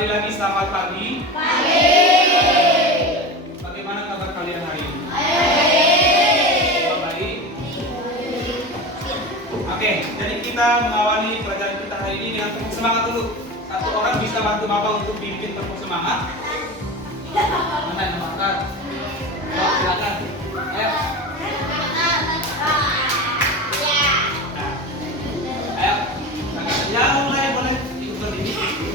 Sekali lagi selamat pagi. Pagi. Bagaimana kabar kalian hari ini? Baik. Oh, baik. Oke, jadi kita mengawali pelajaran kita hari ini dengan tepuk semangat dulu. Satu orang bisa bantu Bapak untuk bikin tepuk semangat. Mana yang makan? Oh, silakan. Ayo. Ayo. Ya, mulai boleh ikut berdiri.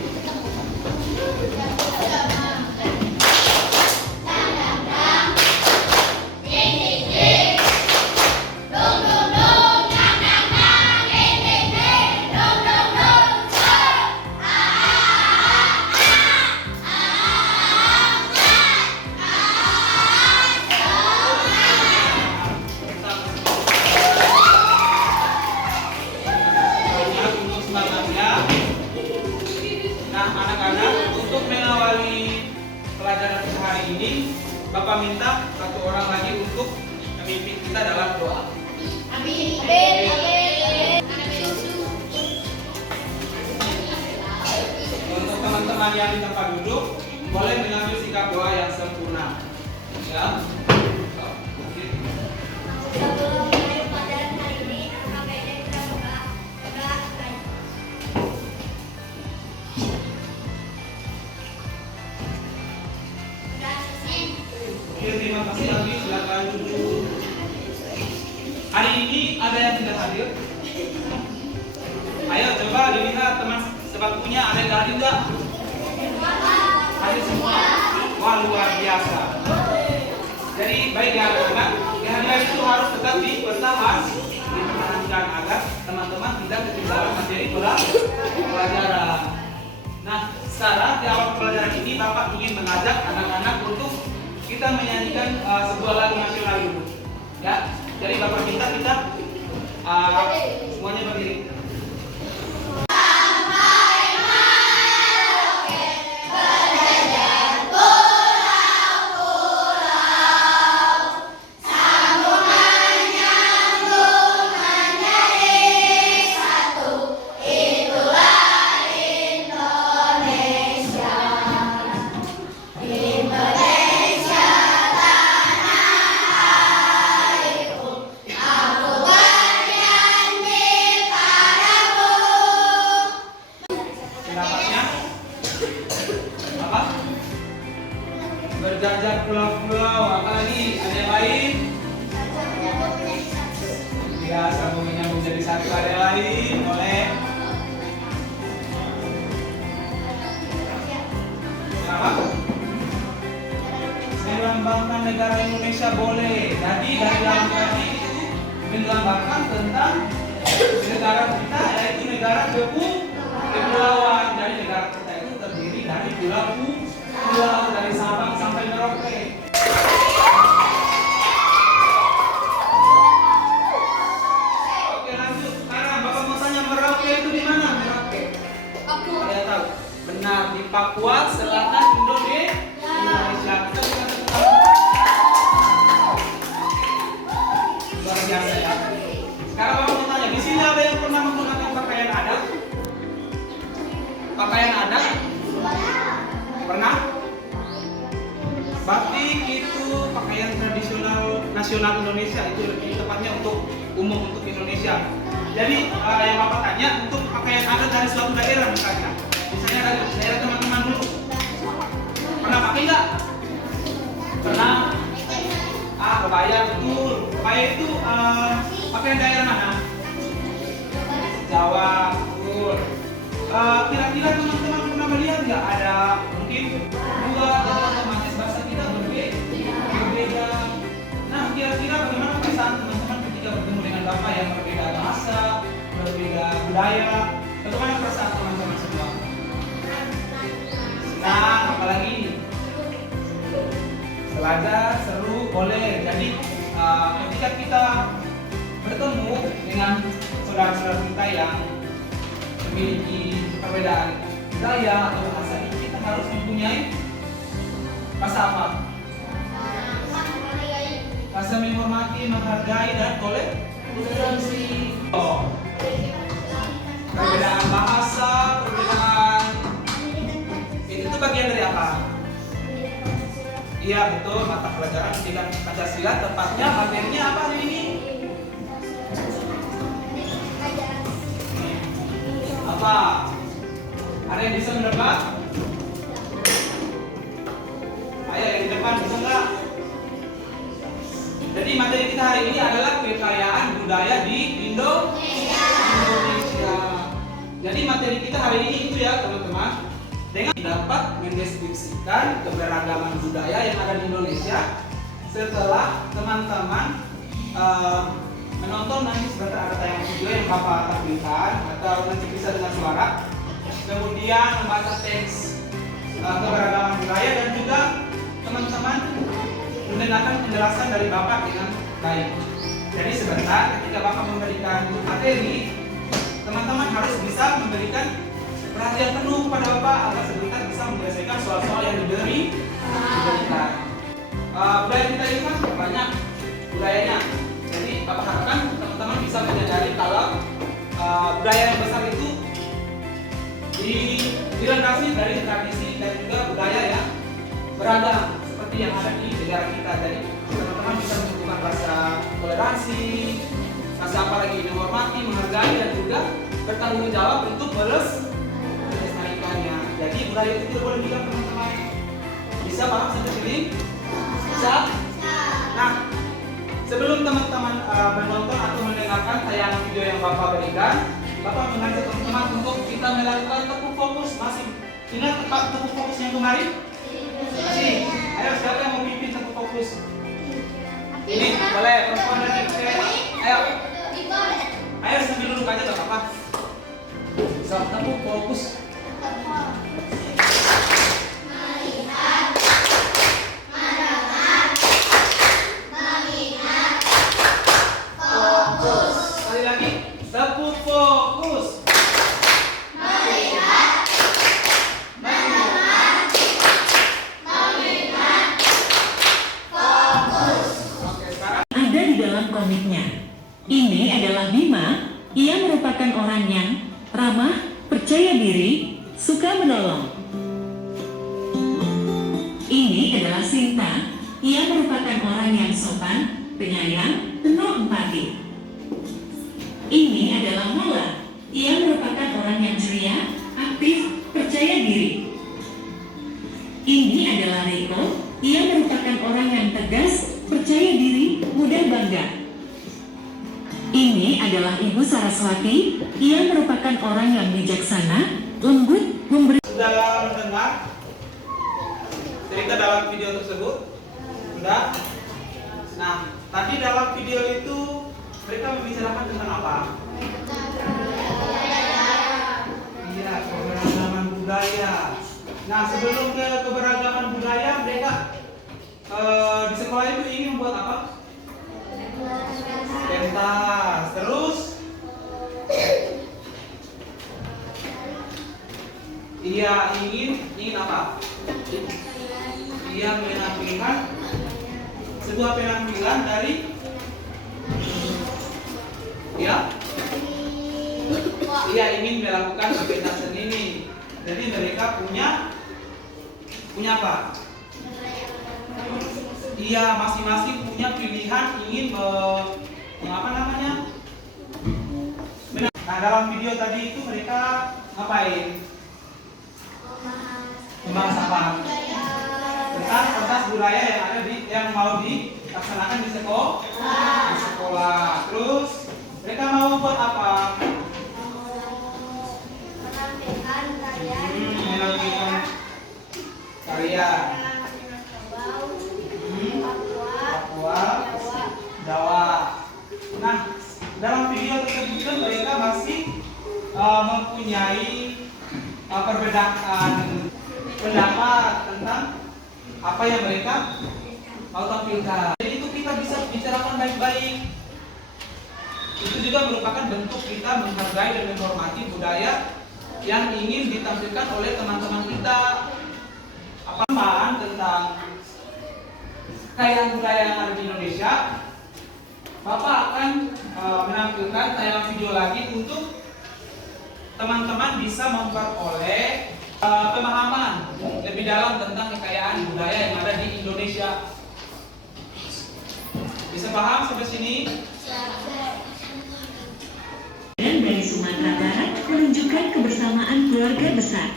Bapak minta satu orang lagi untuk memimpin kita dalam doa. Amin. Untuk teman-teman yang di tempat duduk, boleh mengambil sikap doa yang sempurna. Ya. Terima kasih Abi, silakan duduk. Hari ini ada yang tidak hadir? Ayo coba dilihat teman sebangkunya ada yang hadir enggak? Hadir semua. Wah, luar biasa. Jadi baik ya anak-anak, kehadiran itu harus tetap dipertahankan agar teman-teman tidak ketinggalan materi pelajaran. Nah, sekarang di awal pelajaran ini Bapak ingin mengajak anak-anak untuk kita menyanyikan sebuah lagu nasional dulu, ya. Jadi Bapak minta kita semuanya berdiri. Berjajar pulau-pulau, apalagi ada yang lain? Ya, sambung menyambung jadi satu. Ada yang lain, boleh? Apa? Melambangkan negara Indonesia boleh. Jadi dari dalam tadi itu melambangkan tentang negara kita, yaitu negara kepulauan. Jadi negara kita itu terdiri dari pulau dari Sabang sampai Merauke. Oke, lanjut. Sekarang Bapak mau tanya, Merauke itu di mana? Merauke. Saya tahu. Benar, di Papua Selatan Indonesia. Luar biasa ya. Sekarang Bapak mau tanya, di sini ada yang pernah menggunakan pakaian adat? Pakaian adat? Pernah? Batik itu pakaian tradisional nasional Indonesia, itu lebih tepatnya untuk umum untuk Indonesia. Jadi yang Bapak tanya untuk pakaian adat dari suatu daerah misalnya dari daerah teman-teman dulu. Pernah pakai nggak? Pernah? Kebaya, betul. Kebaya itu pakaian daerah mana? Jawa, betul. Kira-kira teman-teman pernah melihat nggak ada mungkin dua atau otomatis bahasa kita berbeda. Nah, kira-kira bagaimana perasaan teman-teman ketika bertemu dengan Bapak yang berbeda bahasa, berbeda budaya? Bagaimana perasaan teman-teman semua? Senang, apalagi? Belajar, seru, boleh. Jadi ketika kita bertemu dengan saudara-saudara kita yang memiliki perbedaan budaya atau bahasa, kita harus mempunyai bahasa apa? Bahasa menghormati, menghargai, dan toleransi. Perbedaan bahasa, perbedaan Iya betul, mata pelajaran pendidikan Pancasila, tepatnya materinya apa hari ini? Apa? Ada yang bisa menebak? Ayo yang di depan bisa nggak? Jadi materi kita hari ini adalah kekayaan budaya di Indonesia. Jadi materi kita hari ini itu ya teman-teman, dengan dapat mendeskripsikan keberagaman budaya yang ada di Indonesia. Setelah teman-teman menonton, nanti sebentar ada tayangan video yang Bapak tampilkan atau nanti bisa dengan suara, kemudian membaca teks keberagaman budaya, dan juga teman-teman mendengarkan penjelasan dari Bapak dengan baik. Jadi sebentar ketika Bapak memberikan materi, teman-teman harus bisa memberikan perhatian penuh kepada Bapak agar sebentar bisa menyelesaikan soal-soal yang diberikan. Budaya kita ini kan banyak budayanya. Jadi Bapak harapkan teman-teman bisa menyadari kalau budaya yang besar itu dilengkapi dari tradisi dan juga budaya yang beragam seperti yang ada di negara kita. Jadi teman-teman bisa menunjukkan rasa toleransi, rasa apa lagi, menghormati, menghargai, dan juga bertanggung jawab untuk melestarikannya. Jadi budaya itu tidak boleh hilang teman-teman. Bisa paham sampai sini? Bisa? Nah, sebelum teman-teman menonton atau mendengarkan tayangan video yang Bapak berikan, Bapak mengajak teman-teman untuk kita melakukan tepuk fokus. Masih ingat tempat tepuk fokus yang kemarin? Masih? Ayo, siapa yang mau pimpin tepuk fokus? Ini boleh, perempuan dan cewek. Ayo. Ayo sambil duduk aja gak apa-apa. Bisa tepuk fokus. Sekali lagi, tepuk fokus. Ada di dalam komiknya. Ini adalah Bima. Ia merupakan orang yang ramah, percaya diri, suka menolong. Ini adalah Sinta. Ia merupakan orang yang sopan, penyayang, penuh empati. Ini adalah Mola. Ia merupakan orang yang ceria, aktif, percaya diri. Ini adalah Riko. Ia merupakan orang yang tegas, percaya diri, mudah bangga. Ini adalah Ibu Saraswati. Ia merupakan orang yang bijaksana, lembut, memberi. Sudah mendengar cerita dalam video tersebut? Sudah? Nah, tadi dalam video itu mereka membicarakan tentang apa? Iya, keberagaman budaya. Nah, sebelum ke keberagaman budaya, mereka di sekolah itu ingin membuat apa? Pentas. Terus ia ingin apa? Ia menampilkan sebuah penampilan dari ia ingin melakukan pentas seni ini. Jadi mereka punya apa? Iya, masing-masing punya pilihan ingin apa namanya? Nah, dalam video tadi itu mereka ngapain? Membahas apa? Tentang pentas budaya yang ada yang mau dilaksanakan di sekolah. Terus mereka mau buat apa? Menampilkan karya. Papua, Jawa. Nah, dalam video tersebut mereka masih mempunyai perbedaan pendapat tentang apa yang mereka mau tampilkan. Jadi itu kita bisa bicarakan baik-baik. Itu juga merupakan bentuk kita menghargai dan menghormati budaya yang ingin ditampilkan oleh teman-teman kita. Apa tentang kekayaan budaya yang ada di Indonesia, Bapak akan menampilkan tayangan video lagi untuk teman-teman bisa memperoleh pemahaman lebih lebih dalam tentang kekayaan budaya yang ada di Indonesia. Bisa paham sampai sini? Dan dari Sumatera Barat menunjukkan kebersamaan keluarga besar.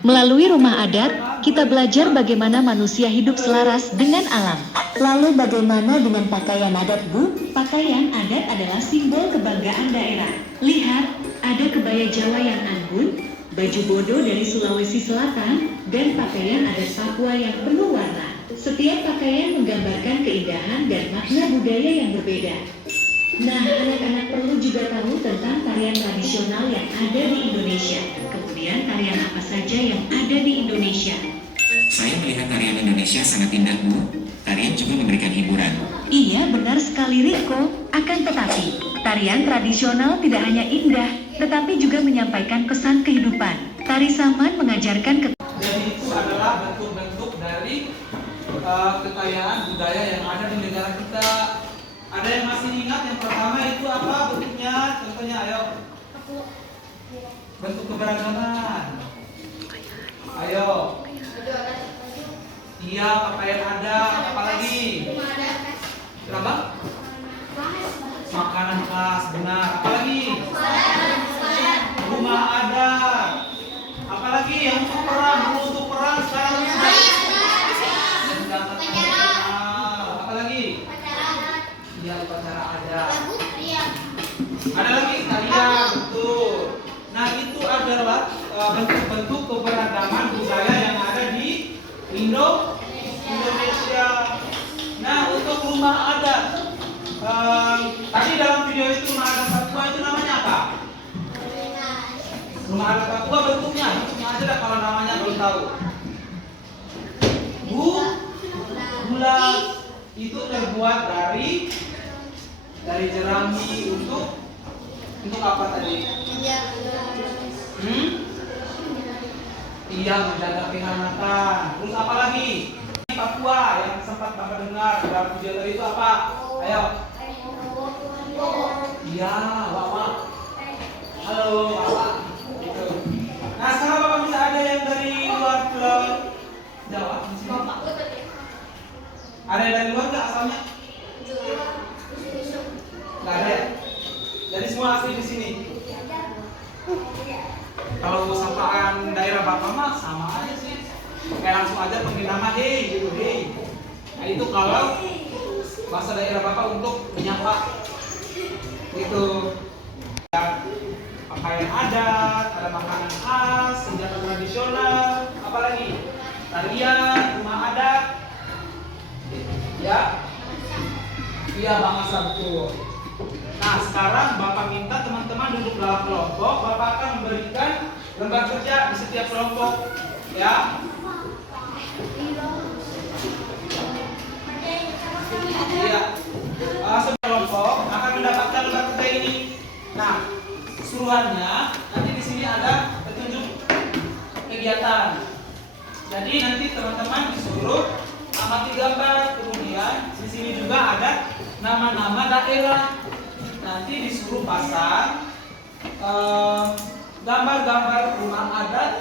Melalui rumah adat, kita belajar bagaimana manusia hidup selaras dengan alam. Lalu bagaimana dengan pakaian adat, Bu? Pakaian adat adalah simbol kebanggaan daerah. Lihat, ada kebaya Jawa yang anggun, baju bodo dari Sulawesi Selatan, dan pakaian adat Papua yang penuh warna. Setiap pakaian menggambarkan keindahan dan makna budaya yang berbeda. Nah, anak-anak perlu juga tahu tentang tarian tradisional yang ada di Indonesia. Kemudian tarian apa saja yang ada di Indonesia? Saya melihat tarian Indonesia sangat indah, Bu. Tarian juga memberikan hiburan. Iya, benar sekali, Riko. Akan tetapi, tarian tradisional tidak hanya indah, tetapi juga menyampaikan pesan kehidupan. Tari Saman mengajarkan Jadi itu adalah bentuk-bentuk dari kekayaan budaya yang ada di negara kita. Ada yang masih ingat yang pertama itu apa bentuknya? Contohnya, ayo. Bentuk keberagaman. Ayo. Iya, pakaian adat. Apalagi? Kenapa? Makanan khas, benar. Apalagi? Rumah adat. Apalagi yang untuk perang? Dulu untuk perang, sekarang sudah. Senjata tradisional. Apalagi? Iya, upacara adat. Ada lagi tarian, betul. Nah, itu adalah bentuk-bentuk keberagaman budaya yang ada di Indonesia. Nah, untuk rumah adat, tadi dalam video itu rumah adat Papua itu namanya apa? Rumah adat Papua bentuknya aja dah kalau namanya belum tahu. Bulas itu terbuat dari jerami untuk apa tadi? Iya, menjaga kehangatan. Terus apa lagi? Papua yang sempat Bapak dengar dalam video tadi itu apa? Ayo. Iya, Bapak. Halo, Bapak. Gitu. Nah, sekarang Bapak bisa ada yang dari luar Pulau Jawa di sini? Ada yang dari luar nggak asalnya? Nggak ada ya? Jadi semua asli di sini. Kalau sapaan daerah Bapak mah sama aja sih. Kayak langsung aja panggil nama hey gitu, hey. Nah, itu kalau bahasa daerah Bapak untuk menyapa. Gitu. Pakaian adat, ada makanan khas, senjata tradisional, apalagi tarian, rumah adat. Ya. Iya, bahasa betul. Nah, sekarang Bapak minta teman-teman duduk dalam kelompok. Bapak akan memberikan lembar kerja di setiap kelompok, ya. Iya. Setiap kelompok akan mendapatkan lembar kerja ini. Nah, suruhannya nanti di sini ada petunjuk kegiatan. Jadi nanti teman-teman disuruh amati gambar, kemudian di sini juga ada nama-nama daerah. Nanti disuruh pasang gambar-gambar rumah adat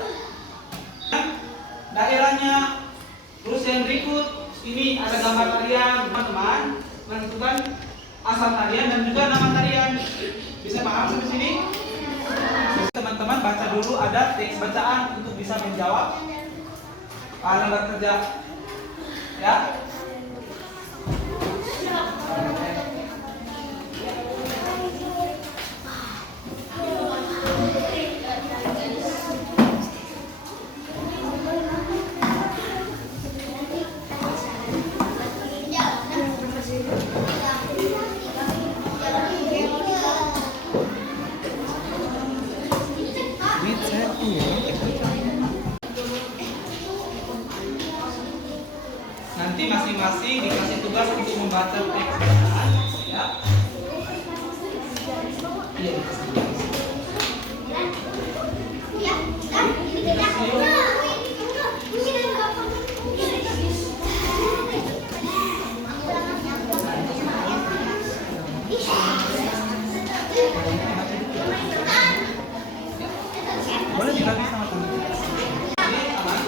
daerahnya. Terus yang berikut ini ada gambar tarian, teman-teman menentukan asal tarian dan juga nama tarian. Bisa paham sampai sini? Teman-teman baca dulu, ada teks bacaan untuk bisa menjawab lembar kerja, ya. Nanti masing-masing dikasih tugas untuk membaca teks bacaan, ya. Iya, dikasih tugas. Boleh diganti sama teman. Ini aman?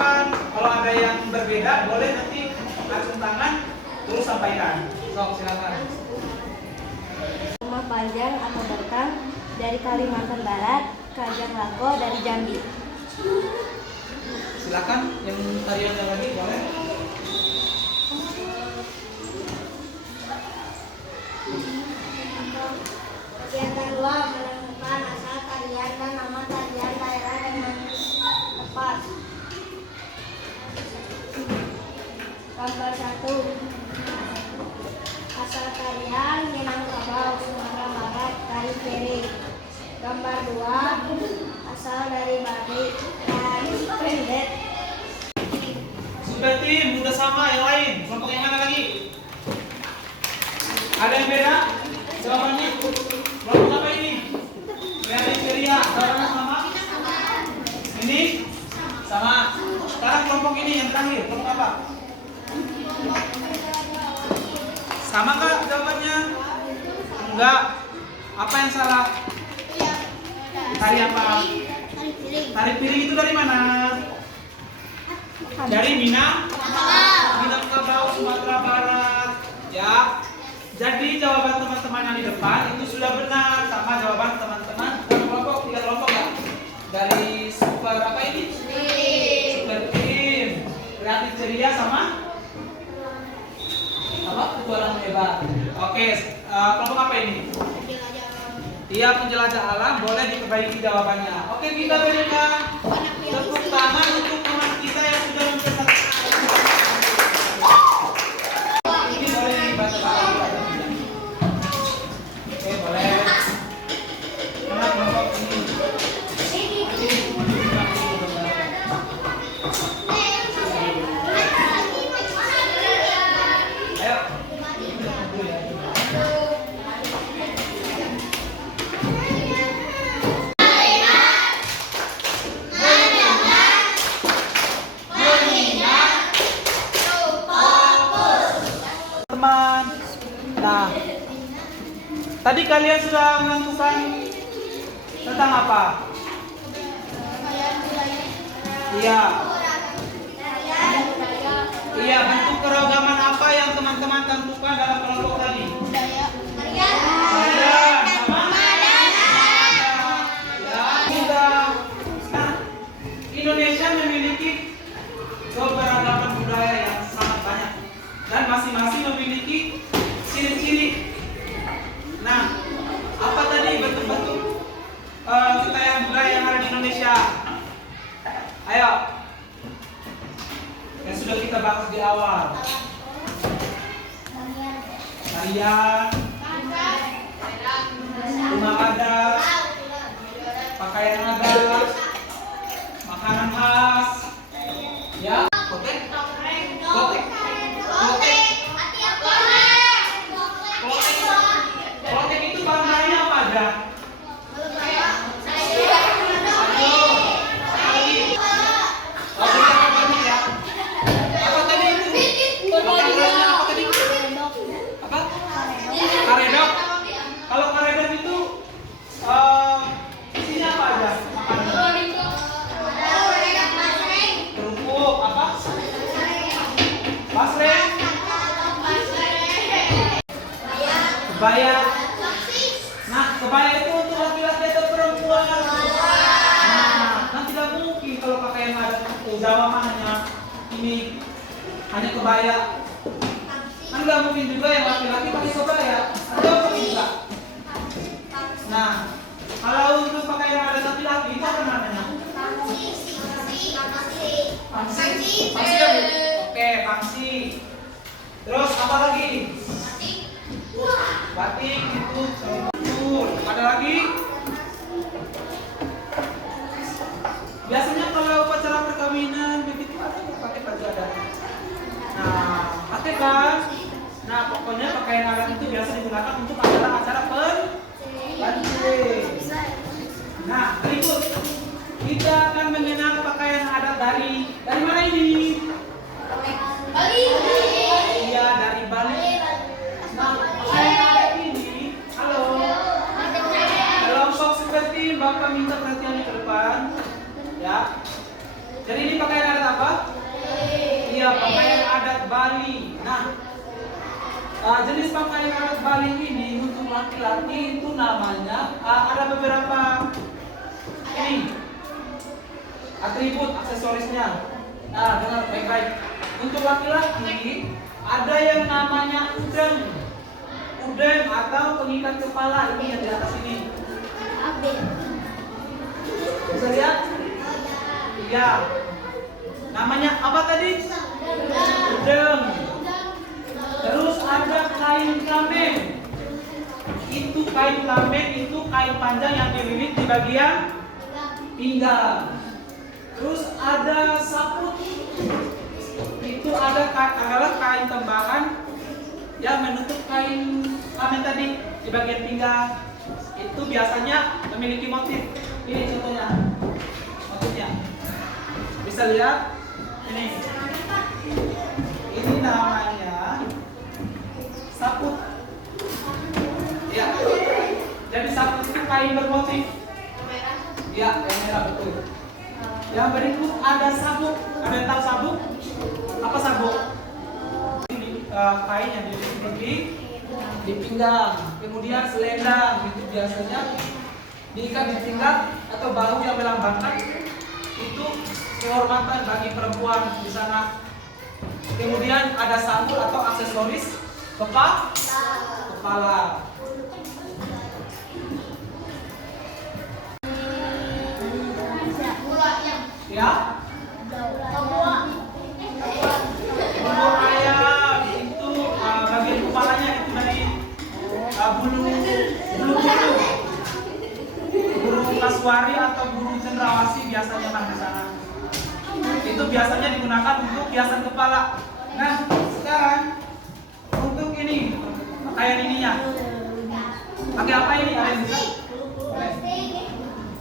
depan. Kalau ada yang berbeda, boleh nanti acung tangan terus sampaikan. Sok, silakan. Nama panjang atau Berkang dari Kalimantan Barat, Kajang Lako dari Jambi. Silakan yang tarian yang lagi boleh. Kegiatan 2 menemukan asal tarian dan nama tarian daerah dengan tepat. Gambar 1. Asal tarian Minangkabau, Sumatera Barat, tari piring. Gambar 2. Asal dari Bali dan Pendet. Sudah tim, udah sama yang lain. Kelompok yang mana lagi? Ada yang beda? Jawabannya? Kelompok apa ini? Kriteria. Jawabannya sama? Ini? Sama. Sekarang kelompok ini yang terakhir. Kelompok apa? Sama kah jawabannya? Enggak. Apa yang salah? Tari apa? Tari piring itu dari mana? Dari Minangkabau, Sumatera Barat. Ya. Jadi jawaban teman-teman yang di depan itu sudah benar, sama jawaban teman-teman. Kelompok, 3 kelompok ya. Dari super apa ini? Super tim. Kreatif ceria sama? Apa? Petualang hebat. Oke, kelompok apa ini? Iya, penjelajah alam. Boleh diperbaiki jawabannya. Oke, kita berikan tepuk tangan untuk teman kita yang sudah mempersatukan. Ini boleh dibaca lagi. Oke, boleh. Mana kelompok ini? Ayo. Teman. Nah, tadi kalian sudah menentukan tentang apa? Iya. Iya, bentuk keragaman apa yang teman-teman tentukan dalam kelompok tadi? Tarian, sama? Ya, sudah. Nah, Indonesia memiliki keberagaman budaya yang sangat banyak dan masing-masing memiliki ciri-ciri. Nah, apa tadi bentuk-bentuk kekayaan budaya yang ada di Indonesia? Ayo, yang sudah kita bahas di awal. Tarian, rumah adat, pakaian adat, makanan khas, ya, kotek, kotek, kotek. Kotek itu bahannya apa aja? Ayo, lagi. Kotek apa banyak ya? Apa tadi itu? Bahannya apa tadi? Apa? Karedok. Kalau karedok itu isinya apa aja? Makanan. Kerupuk apa? Basreng. Kebaya. Nah, kebaya itu untuk laki-laki atau perempuan? Nah, kan tidak mungkin kalau pakaian adat itu Jawa hanya kebaya. Kan nggak mungkin juga yang laki-laki pakai kebaya. Atau mungkin enggak? Nah, kalau untuk pakaian adat laki-laki itu apa namanya? Pangsi. Pangsi ya, Bu? Oke, pangsi. Terus apa lagi? Batik itu. Ada lagi? Biasanya kalau upacara perkawinan begitu ada pakai baju adat. Nah, pakai kan? Nah, pokoknya pakaian adat itu biasa digunakan untuk acara-acara pengantin. Nah, berikut kita akan mengenal pakaian adat dari mana ini? Bali. Iya, dari Bali. Nah, pakaian adat ini, halo. Kelompok seperti Bapak minta perhatiannya ke depan, ya. Jadi ini pakaian adat apa? Iya, pakaian adat Bali. Nah, jenis pakaian adat Bali ini untuk laki-laki itu namanya ada beberapa ini atribut aksesorisnya. Nah, dengar baik-baik. Untuk laki-laki ada yang namanya udeng atau pengikat kepala, ini yang di atas ini. Bisa lihat? Iya. Namanya apa tadi? Udeng. Terus ada kain kameng. Itu kain kameng itu kain panjang yang dililit di bagian pinggang. Terus ada saput. Itu adalah kain tambahan yang menutup kain kameng tadi di bagian pinggang. Itu biasanya memiliki motif. Ini contohnya. Motifnya. Bisa lihat? Ini namanya saput. Ya. Jadi saput itu kain bermotif. Ya, yang merah betul. Yang berikut ada sabuk. Ada yang tahu sabuk? Apa sabuk? Ini kain yang di pinggang. Kemudian selendang itu biasanya diikat di pinggang atau bahu yang melambangkan itu kehormatan bagi perempuan di sana. Kemudian ada sanggul atau aksesoris kepala. Ya. Bulu ayam itu bagian kepalanya itu dari bulu kasuari atau bulu cendrawasih biasanya di sana. Itu biasanya digunakan untuk hiasan kepala. Nah, sekarang untuk ini pakaian ininya. Pakai apa ini? Ada yang bisa?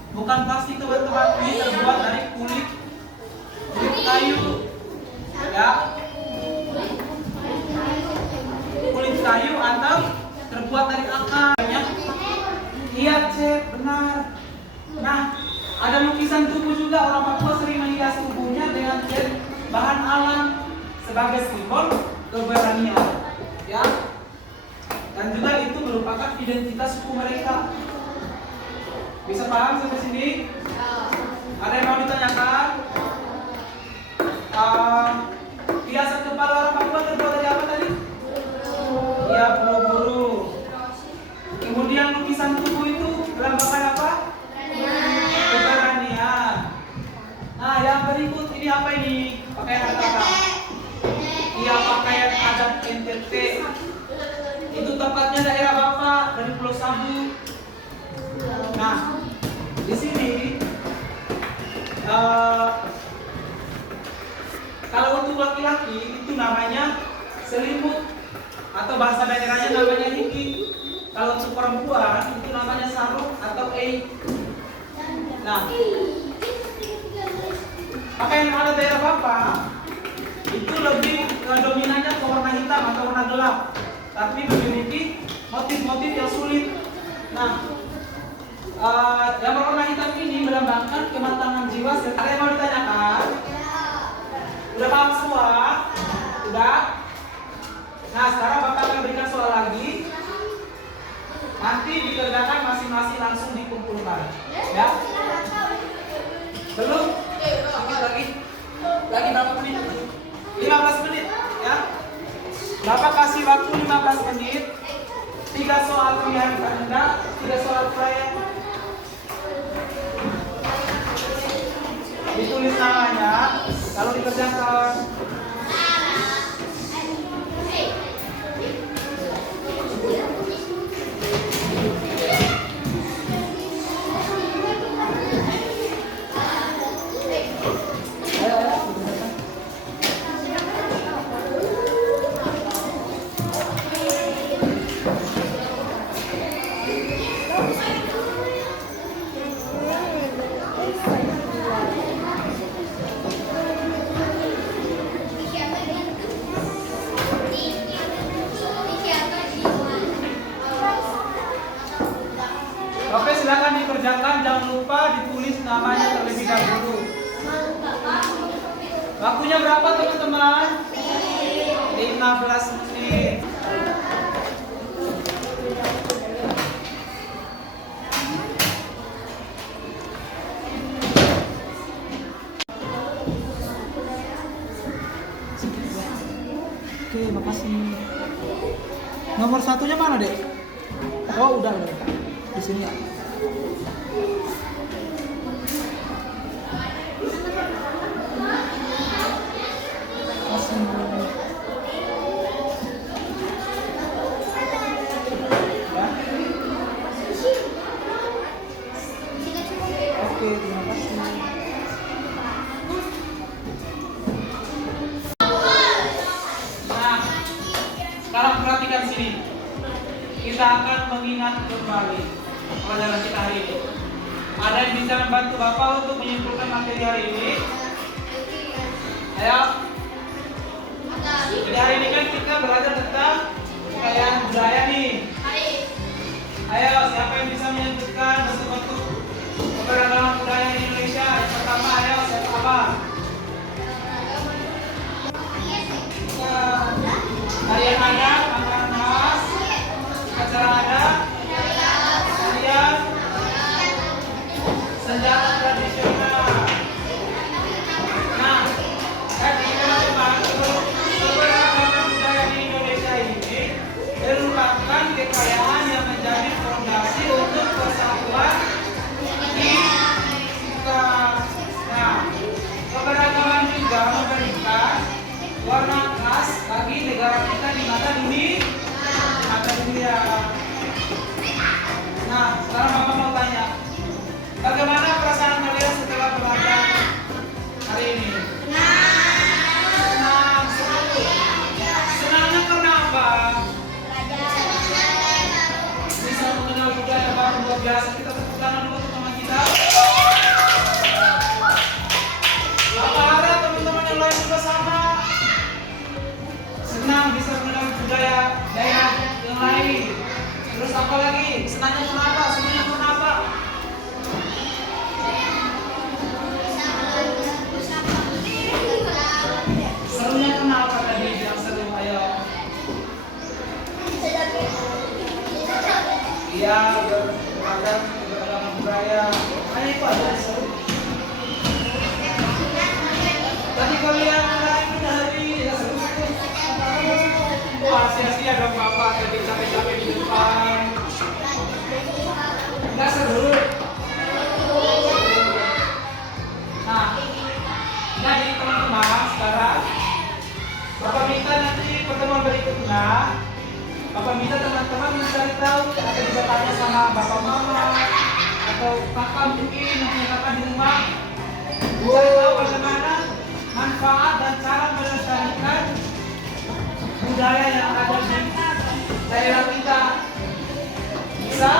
Bukan plastik teman-teman, ini terbuat dari kulit kayu. Ya. Kulit kayu atau terbuat dari akarnya. Iya, cek, benar. Nah, ada lukisan tubuh juga. Orang Papua sering menghias tubuhnya dengan bahan alam sebagai simbol keberanian. Ya. Dan juga itu merupakan identitas suku mereka. Bisa paham sampai sini? Ada yang mau ditanyakan? Hiasan kepala orang Papua terbuat dari apa tadi? Ya, bulu-bulu. Kemudian lukisan tubuh itu melambangkan apa? Keberanian. Nah, yang berikut ini apa ini? Pakaian adat apa? Iya, pakaian adat NTT. Itu tempatnya daerah Bapak dari Pulau Sabu. Nah, di sini kalau untuk laki-laki itu namanya selimut atau bahasa daerahnya namanya hiki. Kalau untuk perempuan itu namanya sarung atau ei. Nah, pakaian adat daerah Bapak itu lebih dominannya ke warna hitam atau warna gelap, tapi memiliki motif-motif yang sulit. Nah, yang berwarna hitam ini melambangkan kematangan jiwa. Ada yang mau ditanyakan? Udah paham semua? Udah? Nah, sekarang Bapak akan berikan soal lagi. Nanti dikerjakan masing-masing langsung dikumpulkan. Ya? Belum? Sedikit lagi. Lagi berapa menit? 15 menit. Ya? Bapak kasih waktu 15 menit. 3 soal pilihan ganda, 3 soal proyek. Ditulis namanya, kalau dikerjakan. Oke, silakan dikerjakan. Jangan lupa ditulis namanya terlebih dahulu. Waktunya berapa teman-teman? 15 menit. Oke, makasih. Nomor satunya mana, Dek? Oh, udah. Di sini ya. Oke, terima kasih. Nah, sekarang perhatikan sini. Kita akan mengingat kembali pelajaran kita hari ini. Ada yang bisa membantu Bapak untuk menyimpulkan materi hari ini? Ayo. Jadi hari ini kan kita belajar tentang kekayaan budaya nih. Ayo, siapa yang bisa menyebutkan bentuk-bentuk keberagaman budaya di Indonesia? Yang pertama, ayo, siapa apa? Tarian ada, amaran khas, acara ada, tarian, senjata tradisional. Nah, teman-teman, keberagaman budaya di Indonesia ini merupakan kekayaan yang menjadi fondasi untuk persatuan kita. Nah, keberagaman juga memberikan warna khas bagi negara kita di mata dunia. Nah, sekarang Bapak mau tanya, bagaimana perasaan kalian setelah belajar hari ini? Senang, seru. Senangnya karena apa? Bisa mengenal budaya baru luar biasa. Kita tepuk tangan dulu untuk teman kita. Apa harap teman-teman yang lain juga sama? Senang bisa mengenal budaya daerah yang lain. Terus apa lagi? Senangnya kenapa? Senangnya kenapa? Serunya kenapa tadi yang seru? Ayo. Iya, beragam budaya. Ayo itu aja seru. Tadi kalian lain hari ya seru. Wah, sia-sia dong Bapak tadi capek-capek di depan. Enggak seru. Nah, jadi teman-teman sekarang Bapak minta nanti pertemuan berikutnya Bapak minta teman-teman mencari tahu atau bisa tanya sama Bapak Mama atau Kakak mungkin yang punya kakak di rumah mencari tahu bagaimana manfaat dan cara melestarikan budaya yang ada di daerah kita. Bisa?